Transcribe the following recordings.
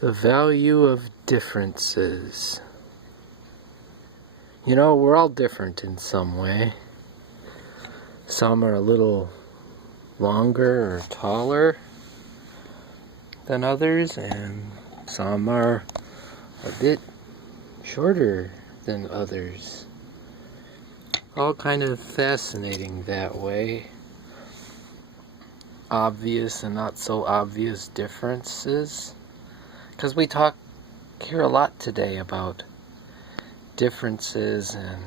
The value of differences. You know, we're all different in some way. Some are a little longer or taller than others, and some are a bit shorter than others. All kind of fascinating that way. Obvious and not so obvious differences. Because we talk here a lot today about differences and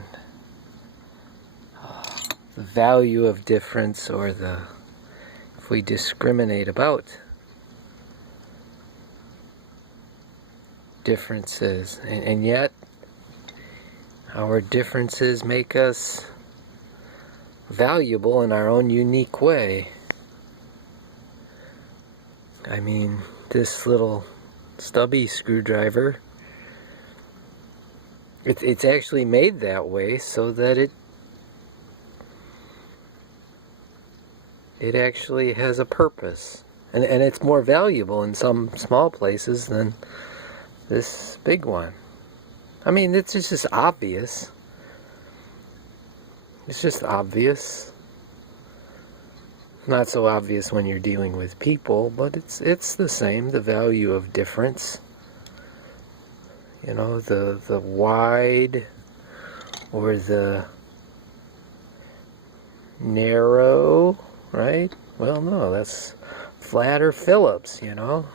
the value of difference, or if we discriminate about differences, and yet our differences make us valuable in our own unique way. I mean, this little stubby screwdriver, it's actually made that way so that it actually has a purpose, and it's more valuable in some small places than this big one. I mean, it's just obvious. It's just obvious. Not so obvious when you're dealing with people, but it's the same, the value of difference. You know, the wide or the narrow, right? Well, no, that's flat or Phillips, you know.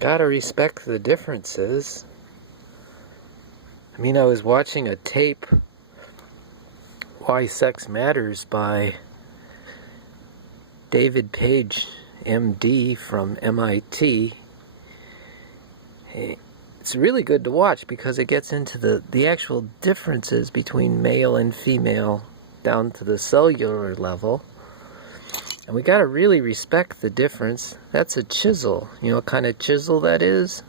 Gotta respect the differences. I mean, I was watching a tape, Why Sex Matters, by David Page, MD, from MIT. It's really good to watch because it gets into the actual differences between male and female down to the cellular level. And we got to really respect the difference. That's a chisel. You know what kind of chisel that is?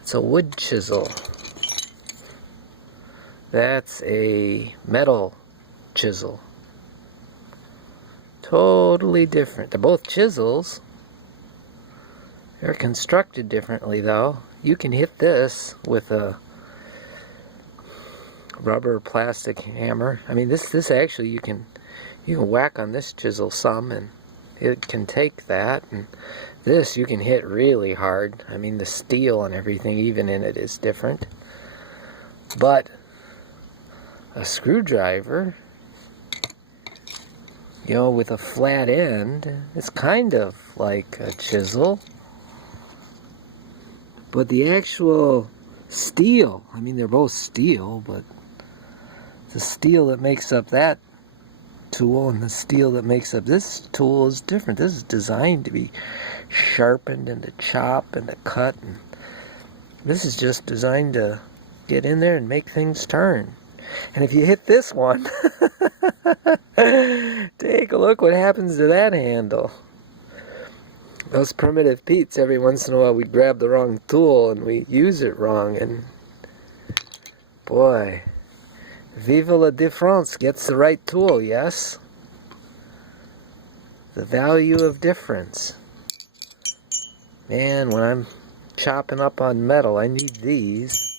It's a wood chisel. That's a metal chisel. Totally different. They're both chisels. They're constructed differently, though. You can hit this with a rubber plastic hammer. I mean, this actually, you can whack on this chisel some, and it can take that. And this you can hit really hard. I mean, the steel and everything, even in it, is different. But a screwdriver, you know, with a flat end, it's kind of like a chisel. But the actual steel, I mean, they're both steel, but the steel that makes up that tool and the steel that makes up this tool is different. This is designed to be sharpened and to chop and to cut, and this is just designed to get in there and make things turn. And if you hit this one, take a look what happens to that handle. Those primitive Pete's, every once in a while we grab the wrong tool and we use it wrong, and boy, Vive la différence gets the right tool, yes? The value of difference. Man, when I'm chopping up on metal, I need these.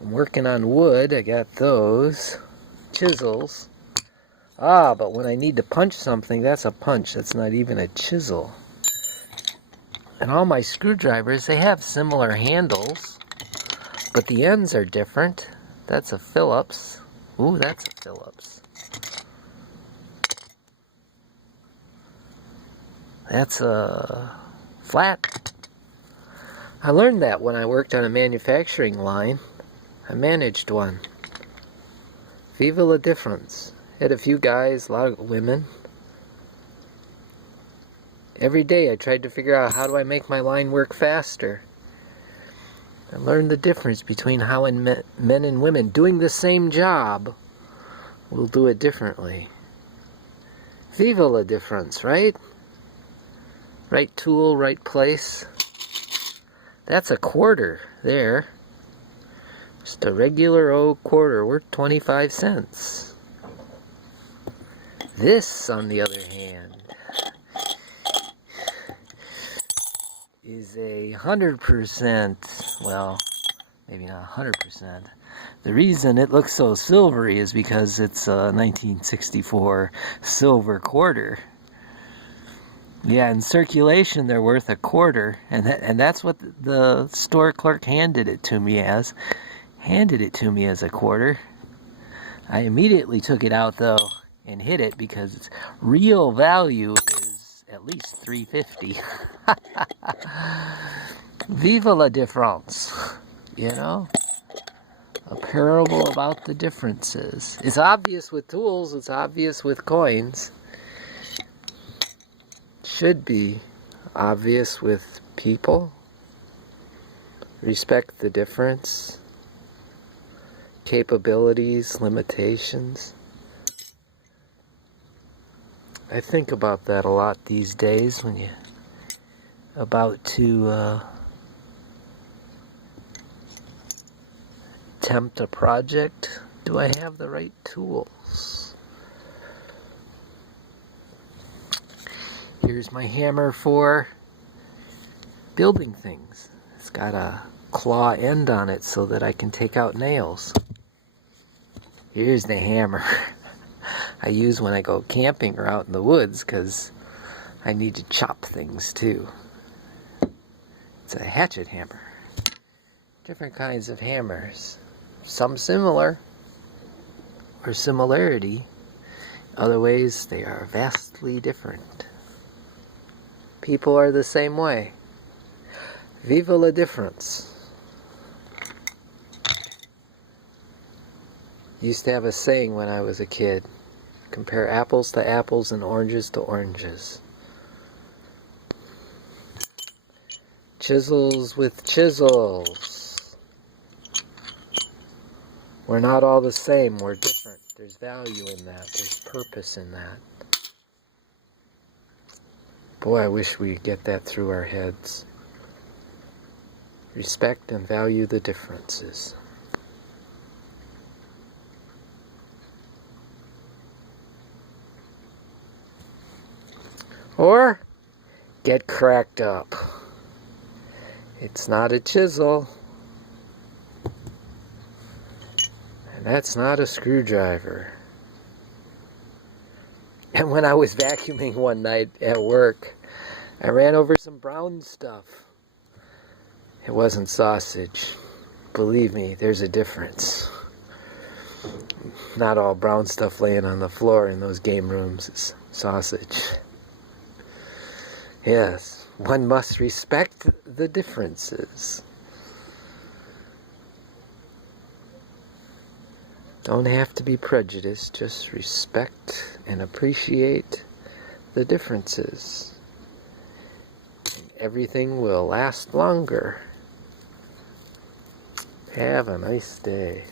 I'm working on wood, I got those. Chisels. Ah, but when I need to punch something, that's a punch. That's not even a chisel. And all my screwdrivers, they have similar handles, but the ends are different. That's a Phillips. Ooh, that's a Phillips. That's a flat. I learned that when I worked on a manufacturing line. I managed one. Vive la différence. Had a few guys, a lot of women. Every day I tried to figure out, how do I make my line work faster? I learned the difference between how men and women doing the same job will do it differently. Vive la différence, right? Right tool, right place. That's a quarter there. Just a regular old quarter worth 25 cents. This, on the other hand, is a 100%, well, maybe not 100%. The reason it looks so silvery is because it's a 1964 silver quarter. Yeah, in circulation they're worth a quarter, and that's what the store clerk handed it to me as. Handed it to me as a quarter. I immediately took it out though and hid it because its real value is at least $3.50. Viva la différence, you know? A parable about the differences. It's obvious with tools, it's obvious with coins. Should be obvious with people. Respect the difference. Capabilities, limitations. I think about that a lot these days when you're about to attempt a project. Do I have the right tools? Here's my hammer for building things. It's got a claw end on it so that I can take out nails. Here's the hammer I use when I go camping or out in the woods because I need to chop things too. It's a hatchet hammer. Different kinds of hammers. Some similar or similarity. Other ways they are vastly different. People are the same way. Viva la différence. Used to have a saying when I was a kid. Compare apples to apples and oranges to oranges. Chisels with chisels. We're not all the same, we're different. There's value in that, there's purpose in that. Boy, I wish we'd get that through our heads. Respect and value the differences. Or get cracked up. It's not a chisel. And that's not a screwdriver. And when I was vacuuming one night at work, I ran over some brown stuff. It wasn't sausage. Believe me, there's a difference. Not all brown stuff laying on the floor in those game rooms is sausage. Yes, one must respect the differences. Don't have to be prejudiced, just respect and appreciate the differences. And everything will last longer. Have a nice day.